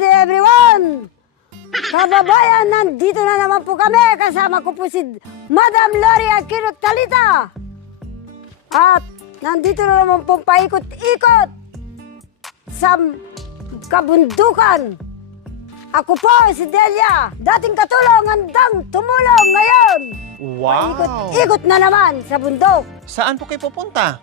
howdy everyone! Kababayan, nandito na naman po kami. Kasama ko po si Madam Lori Aquino Talita. At nandito na naman pong paikot-ikot sa kabundukan. Ako po si Delia, dating katulong, handang tumulong ngayon. Wow! Paikot-ikot na naman sa bundok. Saan po kayo pupunta?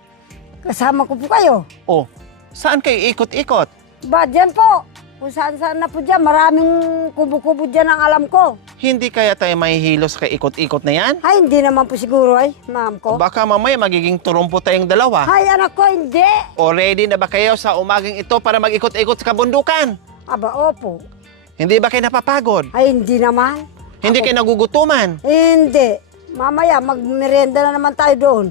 Kasama ko po kayo. Oh, saan kayo ikot-ikot? Ba, dyan po. Kung saan-saan na po dyan. Maraming kubo-kubo dyan ang alam ko. Hindi kaya tayo mahihilos kay ikot-ikot na yan? Ay, hindi naman po siguro ay, ma'am ko. Baka mamaya magiging turumpo tayong dalawa. Ay, anak ko, hindi. O ready na ba kayo sa umagang ito para mag-ikot-ikot sa kabundukan? Aba, opo. Hindi ba kayo napapagod? Ay, hindi naman. Hindi kayo nagugutuman? Hindi. Mamaya, magmerienda na naman tayo doon.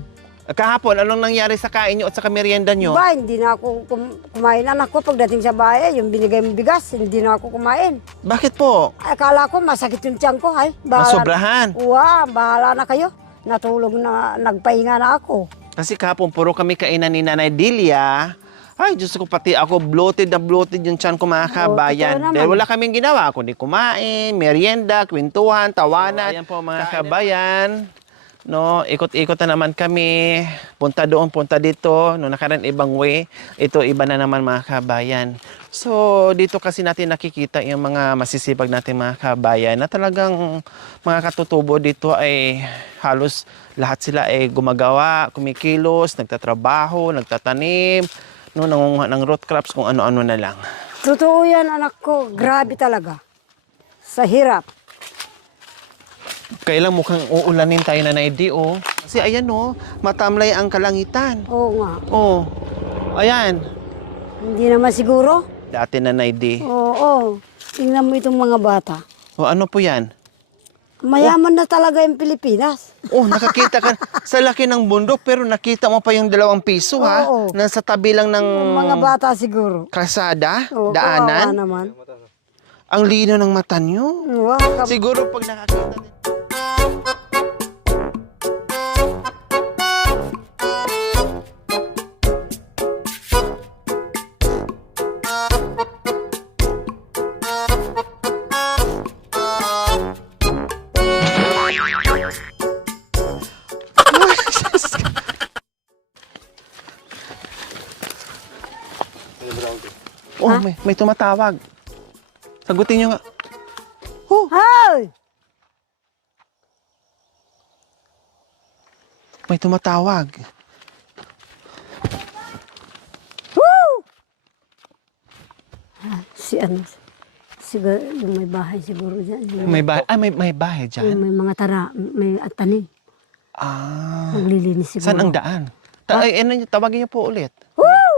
Kahapon, anong nangyari sa kain nyo at sa merienda nyo? Ba, hindi na ako kumain. Anak ko, pagdating sa bahay, yung binigay mong bigas, hindi na ako kumain. Bakit po? Akala ko, masakit yung tiyan ko. Ay, bahala. Masobrahan. Wow, bahala na kayo. Natulog na, nagpahinga na ako. Kasi kahapon, puro kami kainan ni Nanay Delia. Ay, Diyos ko, pati ako bloated na bloated yung tiyan ko, mga kabayan. totoo naman. Dahil wala kaming ginawa, kundi kumain, merienda, kwentuhan, tawanan. Ayan po, mga kabayan. No, ikot-ikot na naman kami. Punta doon, punta dito. No, nakaraan ibang way. Ito, iba na naman, mga kabayan. So, dito kasi natin nakikita yung mga masisipag natin, mga kabayan, na talagang mga katutubo dito ay halos lahat sila ay gumagawa, kumikilos, nagtatrabaho, nagtatanim, no, nangunguha ng root crops, kung ano-ano na lang. Totoo yan, anak ko. Grabe talaga. Sa hirap. Kailang mukhang uulanin tayo na naidi, oh. Kasi ayan, oh, matamlay ang kalangitan. Oo nga. Oh, ayan. Hindi naman siguro. Dati na naidi. Oo. Tingnan mo itong mga bata. O ano po yan? Mayaman na talaga yung Pilipinas. Oh, nakakita ka sa laki ng bundok, pero nakita mo pa yung 2 piso, ha? Oo. Nasa tabi lang ng Yung mga bata siguro. kalsada, Oo, kawawa daanan. naman. Ang lino ng mata nyo. Wow, Siguro pag nakakita din. Oh, may tumatawag. Sagutin nyo nga. Oh, Hoy! may tumatawag. Woo! Siguro, yung may bahay siguro dyan. May bahay, may bahay dyan. May mga may tanim. Ah, Naglilinis siguro. saan ang daan? Ay, tawagin niyo po ulit. Woo!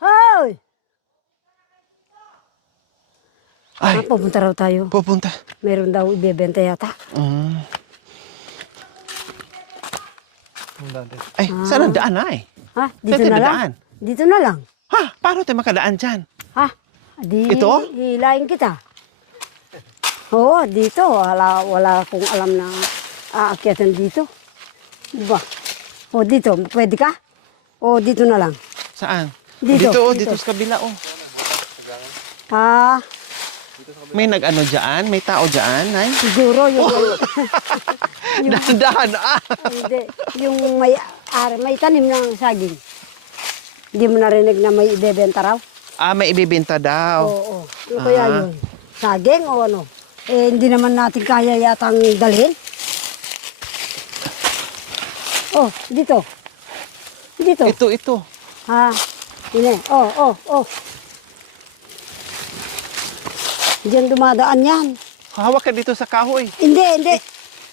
Hoy! Ay, Pupunta raw tayo. pupunta. Meron daw ibebenta yata. Ay, saan ang daan, ay? Ha? Saan Dito tayo na lang? dadaan? Dito na lang. Ha? Paano tayo makadaan dyan? Ha? Di, Ito? hilahin kita. Oo, dito. Wala akong alam na aakyatan dito. Diba? O, dito. Pwede ka? O, dito na lang. Saan? Dito, oh, dito. dito sa kabila, oh. Ha? May nag-ano dyan? May tao dyan, ay? Siguro yung... Dahan, Hindi. Yung may tanim ng saging. Hindi mo narinig na may ibebenta raw? May ibibenta daw. Oo. Ano kaya yun? Saging o ano? Eh, hindi naman natin kaya yatang dalhin. Oh, dito. Dito. Ito. Ha? Yun eh. Oh. Diyan dumadaan yan. Hawak ka dito sa kahoy. Hindi.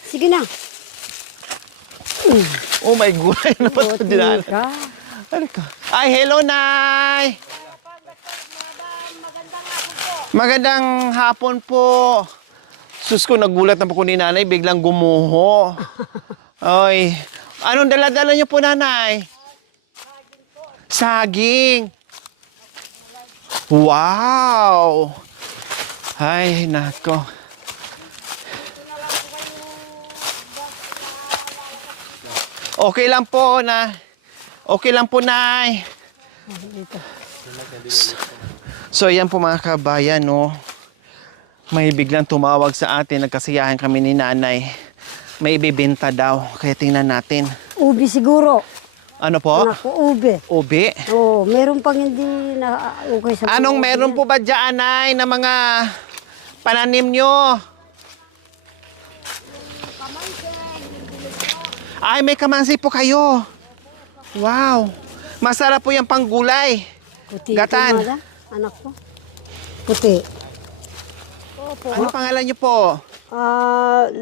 Sige na. Oh my gulay naman sa dinaan. ka. Ano ka? Ay, hello, Nay! Magandang hapon po. Sus ko, nagulat na po ko ni Nanay, biglang gumuho. Ay, anong dala-dala niyo po, Nanay? Saging. Wow! Ay, nako. Okay lang po, Okay lang po, Nay. Dito. So yan po mga kabayan, no. May biglang tumawag sa atin, nagkasiyahan kami ni nanay. May ibibenta daw, kaya tingnan natin. Ubi siguro. Ano po? Anak ko, ubi. Ubi. Oo, meron pang hindi na okay sa Anong ubi meron yan. po ba dyan, Nay, na mga pananim nyo? Ay, may kamansi po kayo. Wow. Masarap po yung panggulay. Puti Gatan. ito, Mada. Anak ko. Puti. Opo. Ano pangalan nyo po?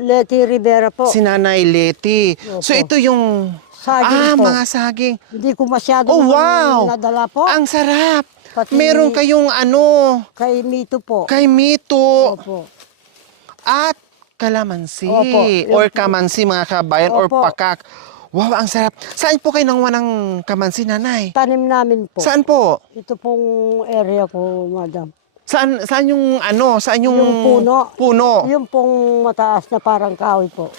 Leti Rivera po. Si Nanay Leti. Opo. So ito yung... Saging po. mga saging. Hindi ko masyado Oh, wow. nadala po. Ang sarap. Pati- Meron kayong ano, Kay Mito po. kay Mito Opo. at kalamansi. Opo. Or kamansi mga kabayan or Opo. pakak. Wow, ang sarap. Saan po kayo nanguha ng kamansi, Nanay? Tanim namin po. Saan po? Ito pong area ko, madam. Saan yung ano? Saan yung Yung puno. Puno. Yung pong mataas na parang kahoy po.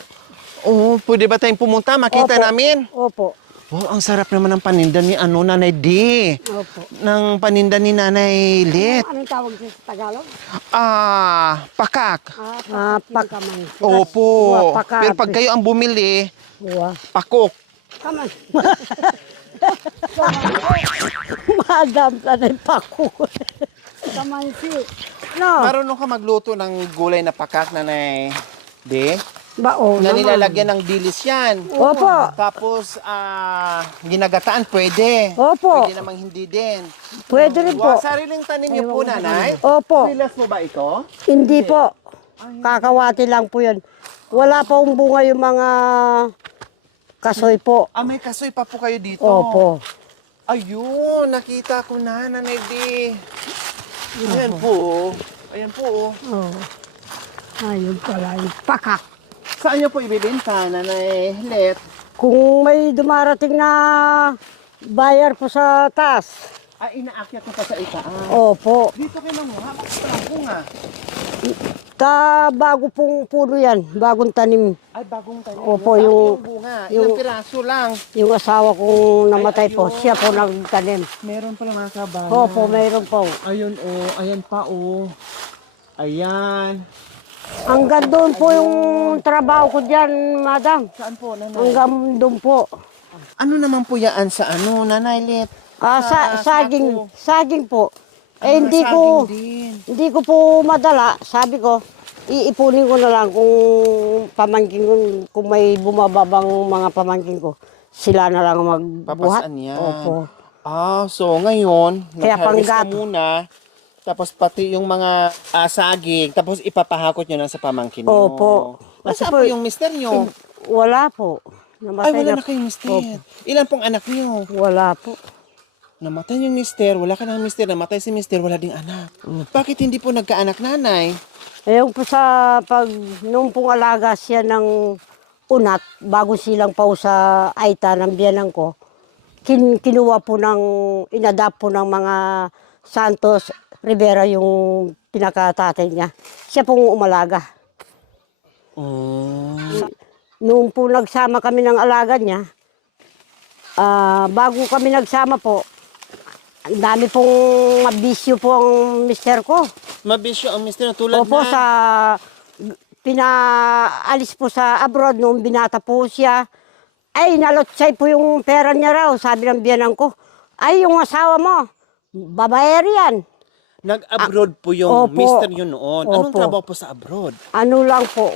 Oo, pwede ba tayong pumunta? Makita Opo. namin? Opo. Wow, ang sarap naman ng paninda ni Nanay D. Opo. Ng paninda ni Nanay Lit. Anong tawag sa Tagalog? Pakak. Pakaman. Opo. Pakak. Pero pag kayo ang bumili, Uwa. pakok. Kaman. Madam, sanay pa ko. Kamansi. No. Marunong ka magluto ng gulay na pakak, Nanay D? Bao Na naman. nilalagyan ng dilis yan. Opo. Tapos, ginagataan, pwede. Opo. Pwede namang hindi din. Pwede rin po. Sariling tanim niyo po, Nanay? Opo. Silas mo ba ito? Hindi po. Kakawati lang po yun. Wala pa ang bunga yung mga kasoy po. May kasoy pa po kayo dito. Opo. Ayun, nakita ko na, Nanay D. Ayan po. Ayan po. Oh. Ayun pala yung pakak. Saan niyo po ibibenta, Nanay Let? Kung may dumarating na bayar po sa taas. Inaakyat ko pa sa itaas. Opo. Dito kayo nanguha, bakit ako nga? Bago pong puno yan. Bagong tanim. Ay, bagong tanim. Opo, Bakit yung- bunga. Ilang yung- piraso lang. Yung asawa kong namatay po, ayun. siya po nagtanim. Meron pala mga kabayan. Opo, mayroon po. Ayun ayan pa Ayan. Hanggang doon po yung trabaho ko dyan, madam. Saan po, Nanay? Hanggang doon po. Ano naman po yan sa Nanay Let? Saging, sako. saging po. Saging din. Hindi ko po madala. Sabi ko, iipunin ko na lang kung pamangkin ko, kung may bumababang mga pamangkin ko. Sila na lang magbuhat. Papasaan yan. Opo. So ngayon, Kaya nag-harvest ka panggap. muna. Tapos pati yung mga saging, tapos ipapahakot nyo na sa pamangkin nyo. Opo. Kasi Nasaan po, po yung mister nyo? Wala po. Ay, Namatay wala na. na kayong mister. Opo. Ilan pong anak nyo? Wala po. Namatay yung mister, wala ka ng mister, namatay si mister, wala ding anak. Bakit hindi po nagkaanak, Nanay? Ayun po nung pong alaga siya ng unat, bago silang pa sa Aita ng biyanan ko, kinuha po inadapt po ng mga Santos Rivera yung pinakatatay niya. Siya pong umalaga. Oh. Noong po nagsama kami ng alaga niya, bago kami nagsama po, ang dami pong mabisyo po ang mister ko. Mabisyo ang mister na tulad Opo, na. pinaalis po sa abroad noong binata po siya. Ay, nalotsay po yung pera niya raw, sabi ng biyanan ko. Ay, yung asawa mo, babaer yan. Nag-abroad po yung Opo. mister nyo noon. Anong Opo. trabaho po sa abroad? Ano lang po,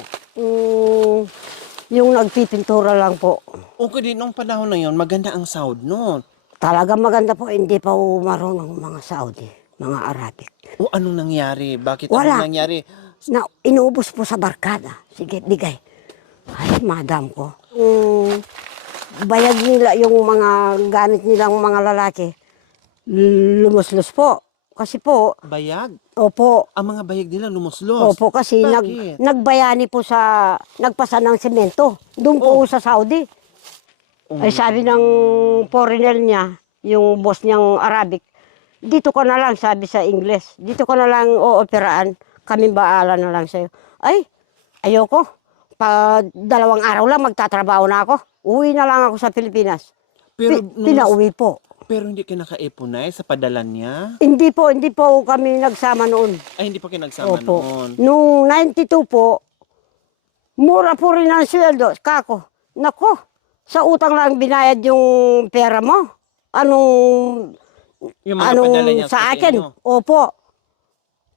yung nagpipintura lang po. Okay din, nung panahon na yun, maganda ang sahod noon. Talaga maganda po, hindi pa marunong mga Saudi, mga Arabic. O anong nangyari? Bakit Wala. anong nangyari? Na inubos po sa barkada. Sige, bigay. Ay, madam ko. Bayag nila yung mga gamit nilang mga lalaki. Lumuslos po. Kasi po, Bayag? opo, Ang mga bayag nila lumuslos. opo kasi Bakit? nagbayani po nagpasa ng semento. Doon po sa Saudi. Ay sabi ng foreigner niya, yung boss niyang Arabic, dito ka na lang, sabi sa Ingles, dito ka na lang ooperaan, kami baala na lang sa'yo. Ay, ayoko. 2 araw lang magtatrabaho na ako. Uwi na lang ako sa Pilipinas. Pero nung Pinauwi po. Pero hindi kayo nakaipunay sa padala niya? Hindi po kami nagsama noon. Ay, hindi pa kayo nagsama Opo. noon. Nung 92 po, mura po rin ang sweldo. Kako, nako, sa utang lang binayad yung pera mo. Anong Yung mga padala niya sa akin? inyo. Opo.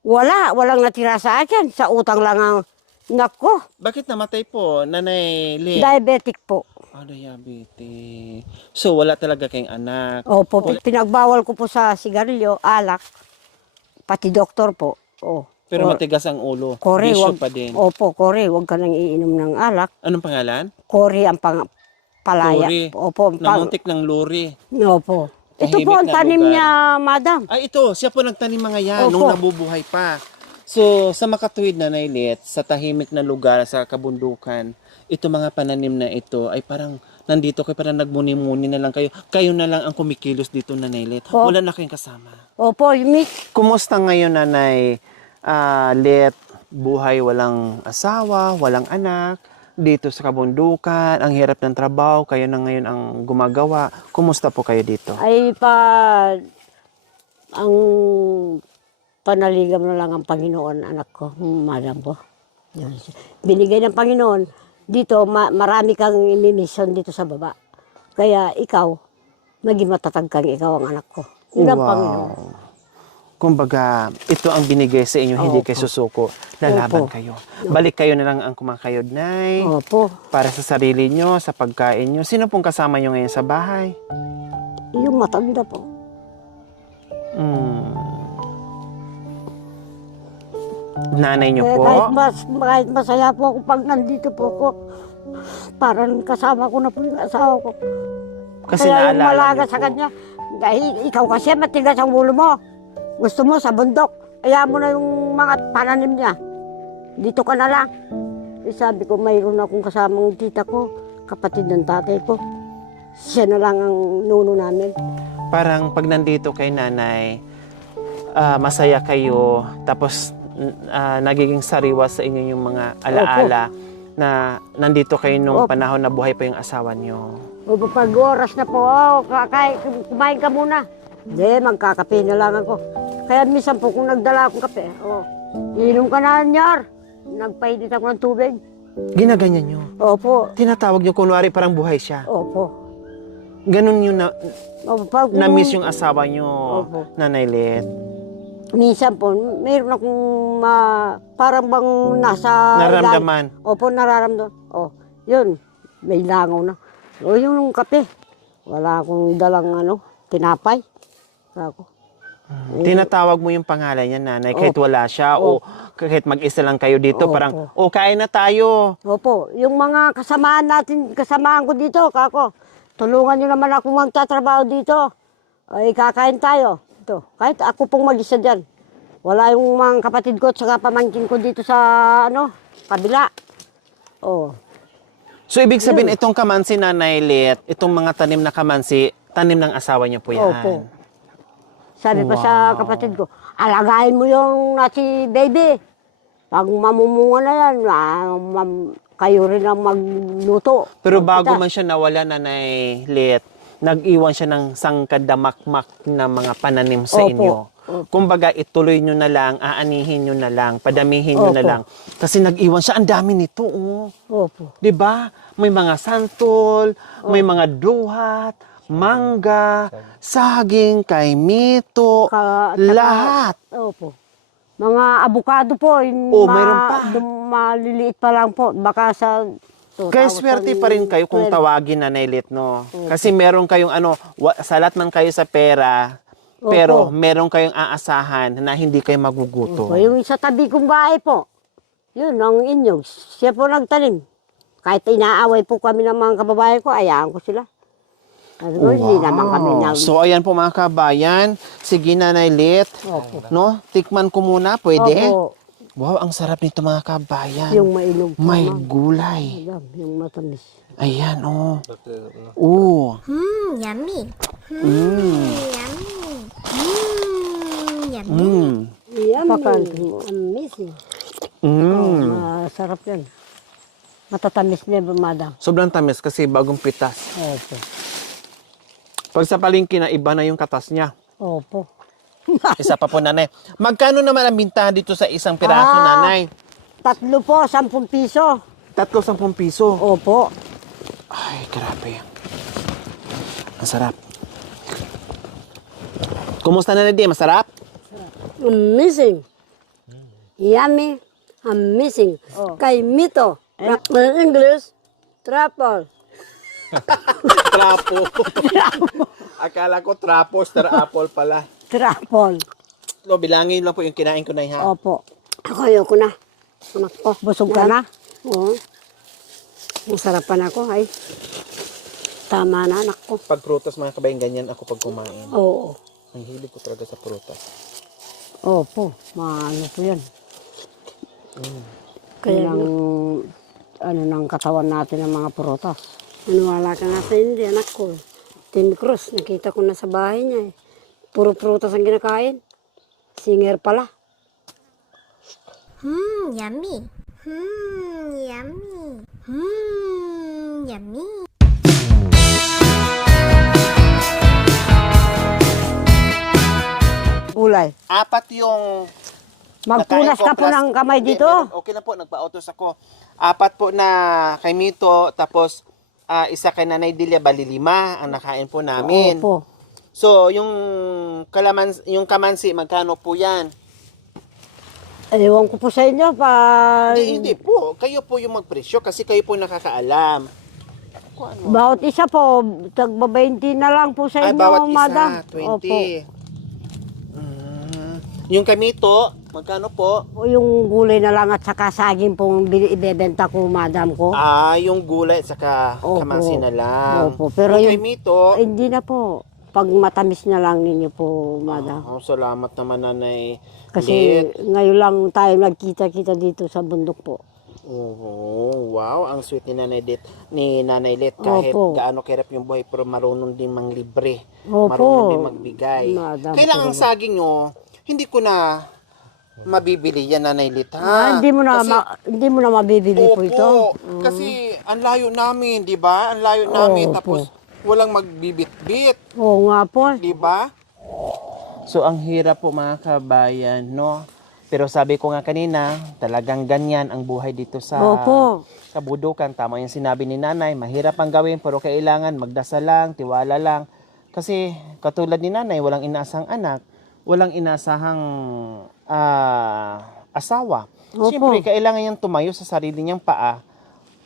Walang natira sa akin. Sa utang lang ang, nako, Bakit namatay po, Nanay Lee? diabetic po. Diabetes. So, wala talaga kayong anak. Opo, pinagbawal ko po sa sigarilyo, alak, pati doktor po. Oh. Pero matigas ang ulo. Kore, Bisyo wag, pa din. opo, Kore, wag ka nang iinom ng alak. Anong pangalan? Kore ang palaya. Lori. Opo, Namuntik ng luri. opo. Ito po Tahimik ang na tanim lugar. niya, madam. Ay, ito. Siya po nagtanim mga yan Opo. nung nabubuhay pa. So, sa makatuwid na Nailit, sa tahimik na lugar, sa kabundukan, ito mga pananim na ito ay parang nandito kayo, parang nagmuni-muni na lang kayo. Kayo na lang ang kumikilos dito, Nanay Let. Oh. Wala na kayong kasama. Opo, Kumusta ngayon, Nanay Let? Buhay walang asawa, walang anak, dito sa kabundukan, ang hirap ng trabaho, kayo na ngayon ang gumagawa. Kumusta po kayo dito? ay ang panaligam na lang ang Panginoon, anak ko, madam po. Yun. Binigay ng Panginoon, dito marami kang mission dito sa baba. Kaya ikaw, maging matatag kang ikaw ang anak ko. Yun ang Panginoon. Kumbaga, ito ang binigay sa inyo, hindi kayo susuko. Lalaban Opo. kayo. Balik kayo na lang ang kumakayod, Nay. Opo. Para sa sarili nyo, sa pagkain nyo. Sino pong kasama nyo ngayon sa bahay? Yung matanda po. Nanay nyo po? Kahit masaya po ako pag nandito po ako, parang kasama ko na po yung asawa ko. Kasi Kaya yung naalala malaga niyo sa po. kanya, dahil ikaw kasi matigas ang ulo mo. Gusto mo sa bundok, kaya mo na yung mga pananim niya. Dito ka na lang. Sabi ko, mayroon akong kasamang tita ko, kapatid ng tatay ko. Siya na lang ang nuno namin. Parang pag nandito kay nanay, masaya kayo, tapos nagiging sariwa sa inyo yung mga alaala na nandito kayo nung panahon na buhay pa yung asawa nyo. O pag oras na po, kumain ka muna. Hindi, magkakape na lang ako. Kaya minsan po kung nagdala akong kape, inom ka na, Nyar. Nagpainit ako ng tubig. Ginaganyan nyo. Opo. Tinatawag nyo kunwari parang buhay siya. Opo. Ganun yung Opo, na-miss yung asawa nyo, Opo. Nanay Let. Minsan po, mayroon akong parang bang nasa... Nararamdaman. Opo, nararamdaman. Yun, may langaw na. Yung kape. Wala akong dalang tinapay. Ako. Tinatawag mo yung pangalan niya, Nanay, kahit wala siya o kahit mag-isa lang kayo dito, Opo. parang, kain na tayo. Opo, yung mga kasamaan ko dito, kako, tulungan nyo naman ako magtatrabaho dito. Ay, kakain tayo. Ito, kahit ako pong mag-isa dyan. Wala yung mga kapatid ko at saka pamangkin ko dito sa, kabila. So, ibig sabihin, itong kamansi, Nanay Let, itong mga tanim na kamansi, tanim ng asawa niya po yan. Opo. Sabi pa sa kapatid ko, alagayin mo yung si baby. Pag mamumunga na yan, kayo rin ang magluto. Pero bago man siya nawala, Nanay Let, nag-iwan siya ng sangkadamakmak na mga pananim sa Opo. inyo. Kumbaga, ituloy nyo na lang, aanihin nyo na lang, padamihin nyo na Opo. lang. Kasi nag-iwan siya, ang dami nito. Opo. 'Di ba? May mga santol, may mga duhat, mangga, saging, kaimito, lahat. Opo. Mga abukado po. Mayroon pa. Maliliit pa lang po. Baka sa... Kaya swerte pa rin kayo kung tawagin, Nanay Let, no? Kasi meron kayong salat man kayo sa pera, pero meron kayong aasahan na hindi kayo magugutom. Opo. Yung sa tabi kong bahay po, yun, ang inyong. Siya po nagtanim. Kahit inaaway po kami ng mga kababayan ko, ayaan ko sila. Hindi naman kami So, ayan po mga kabayan. Sige, Nanay Let. No? Tikman ko muna. Pwede? Opo. Wow, ang sarap nito mga kabayan. Yung mainog po. May gulay. Ayan, yung matamis. Ayan, Yummy. Yummy. Yan, amazing. Masarap yan. Matatamis niya, madam. Sobrang tamis kasi bagong pitas. Opo. Pag sa palengke na, iba na yung katas niya. Opo. Isa pa po, nanay. Magkano naman ang bintahan dito sa isang piraso, Ah. nanay? 3 po, 10 piso. 10 piso. Opo. Ay, grabe. Ang sarap. Kumusta na di? Masarap? Amazing. Yummy. Amazing. Kay Mito. In English, truffle. Trapo. Akala ko trapo, star apple pala. Truffle. No, bilangin lang po yung kinain ko na ha. Opo. Ako ayoko na. Anak ko. Busog ka na? Oo. Masarapan ako, ay. Tama na, anak ko. Pag prutas mga kabayan, ganyan ako pag kumain. Oo. Ang hilig ko talaga sa prutas. Opo. Maano po yan. Kaya ano ng katawan natin ng mga prutas. Maniwala ka nga sa hindi, anak ko. Tim Cruz, nakita ko na sa bahay niya eh. Puro prutas ang kinakain. Singer pala. Yummy. Yummy. Yummy. Gulay. 4 yung Magpunas nakain ko ka po plus- ng kamay Hindi, dito. meron. Okay na po, nagpa-autos ako. 4 po na kay Mito, tapos isa kay Nanay Delia, bali 5 ang nakain po namin. Opo. So, yung kamansi, magkano po yan? Ewan ko po sa inyo pa. Hindi po. Kayo po yung magpresyo kasi kayo po nakakaalam. Kuhaan mo. Bawat isa po, tagba 20 na lang po sa Ay, inyo, bawat madam. isa, 20. Opo. Yung kamito, magkano po? O yung gulay na lang at saka saging pong ibebenta ko, madam ko. Yung gulay at saka Opo. kamansi na lang. Opo, pero yung yung- kamito, Hindi na po. Pag matamis na lang ninyo po, madam. salamat naman, Nanay Kasi Lit. ngayon lang tayo nagkita-kita dito sa bundok po. Oo, wow, ang sweet ni Nanay Lit. Kahit Opo. gaano kirap yung buhay, pero marunong din manglibre. Opo. Marunong din magbigay. Madam, Kailangan po. saging nyo, hindi ko na mabibili yan, Nanay Lit, ha? Hindi mo na Kasi- hindi mo na mabibili po ito. Kasi ang layo namin, di ba? Ang layo namin, Opo. tapos walang magbibit-bit, Oo nga po. di ba? So, ang hirap po mga kabayan, no? Pero sabi ko nga kanina, talagang ganyan ang buhay dito sa Opo. kabudukan. Tama yung sinabi ni Nanay, mahirap ang gawin, pero kailangan magdasal lang, tiwala lang. Kasi katulad ni Nanay, walang inasang anak, walang inasahang asawa. Opo. Siyempre, kailangan niyang tumayo sa sarili niyang paa.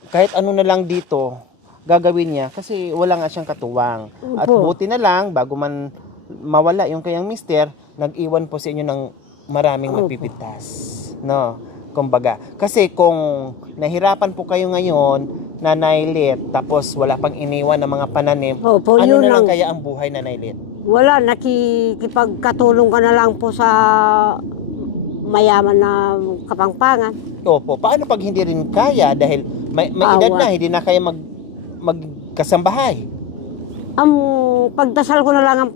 Kahit ano na lang dito, gagawin niya kasi wala nga siyang katuwang. At Opo. buti na lang, bago man mawala yung kanyang mister, nag-iwan po sa inyo ng maraming Opo. magpipitas. No? Kumbaga. Kasi kung nahirapan po kayo ngayon, Nanay Lit, tapos wala pang iniwan ng mga pananim, Opo, ano yun na lang lang. kaya ang buhay, Nanay Lit? Wala, nakikipagkatulong ka na lang po sa mayaman na kapangpangan. Opo, paano pag hindi rin kaya dahil may edad Awa. na, hindi na kaya magkasambahay? Ang pagdasal ko na lang,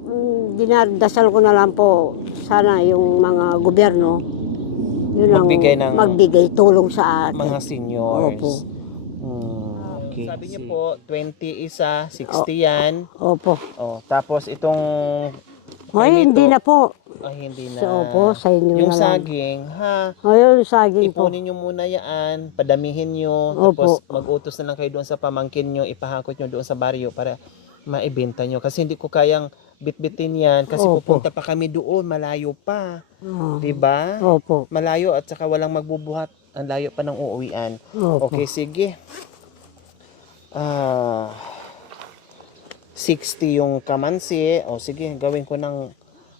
dinadasal ko na lang po, sana yung mga gobyerno, yun ang magbigay tulong sa atin. Mga seniors. Opo. Okay. Sabi niyo po, 20 isa, 60 yan. Opo. Oh, tapos itong Ay, hindi na po. hindi na. So, opo, sa inyo Yung na lang. saging, ha? Ayun, saging po. Ipunin nyo muna yan, padamihin nyo, Opo. tapos mag-utos na lang kayo doon sa pamangkin nyo, ipahakot nyo doon sa baryo para maibenta nyo. Kasi hindi ko kayang bitbitin yan, kasi Opo. pupunta pa kami doon, malayo pa. Oh. Diba? Opo. Malayo at saka walang magbubuhat. Ang layo pa ng uuwian. Opo. Okay, sige. 60 yung kamansi. O sige, gawin ko ng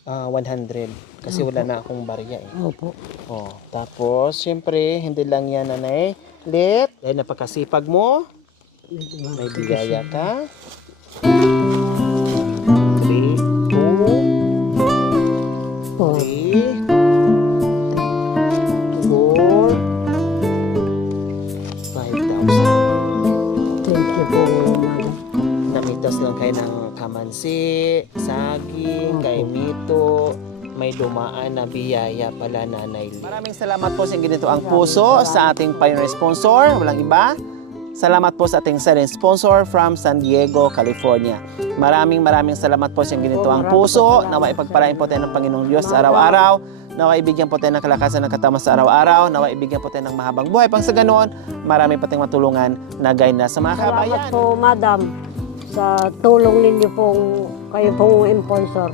100. Kasi wala na akong barya eh. Opo. O, tapos, syempre, hindi lang yan, Nanay Lit. Dahil napakasipag mo, may bigaya ka. 3, 2, Oh. 3, 4, 5,000. Thank you po, madam. Namitas lang kayo ng kamansi, saging, kay Mito. May dumaan na biyaya pala, Nanay Lee. Maraming salamat po sa ganito ang puso sa ating pioneer sponsor. Walang iba, Salamat po sa ating silent sponsor from San Diego, California. Maraming salamat po sa ginito ang puso. Nawa ipagpalain po tayo ng Panginoong Diyos sa araw-araw. Nawa ibigyan po tayo ng kalakasan ng katawan sa araw-araw. Nawa ibigyan po tayo ng mahabang buhay. Pang sa ganoon, marami pa tayong matulungan na gaya na sa mga kabayan. Salamat po, Madam, sa tulong ninyo pong kayo pong sponsor.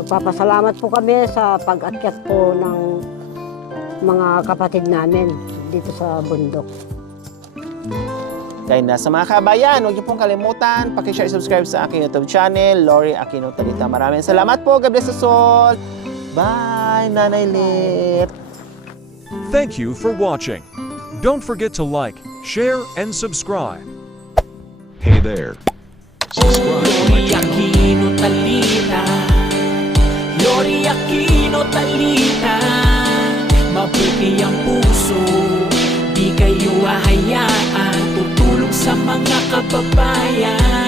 Nagpapasalamat po kami sa pag-akyat po ng mga kapatid namin dito sa bundok. Kaya na sa mga kabayan, huwag niyo pong kalimutan, pakishare, subscribe sa aking YouTube channel, Lori Aquino Talita. Maraming salamat po. God bless us all. Bye, Nanay Lit. Thank you for watching. Don't forget to like, share, and subscribe. Hey there. Subscribe to my Lori channel. Aquino Talita, Lori Aquino Talita, mabuti ang puso, di kayo hahayaan, tutulong sa mga kababayan.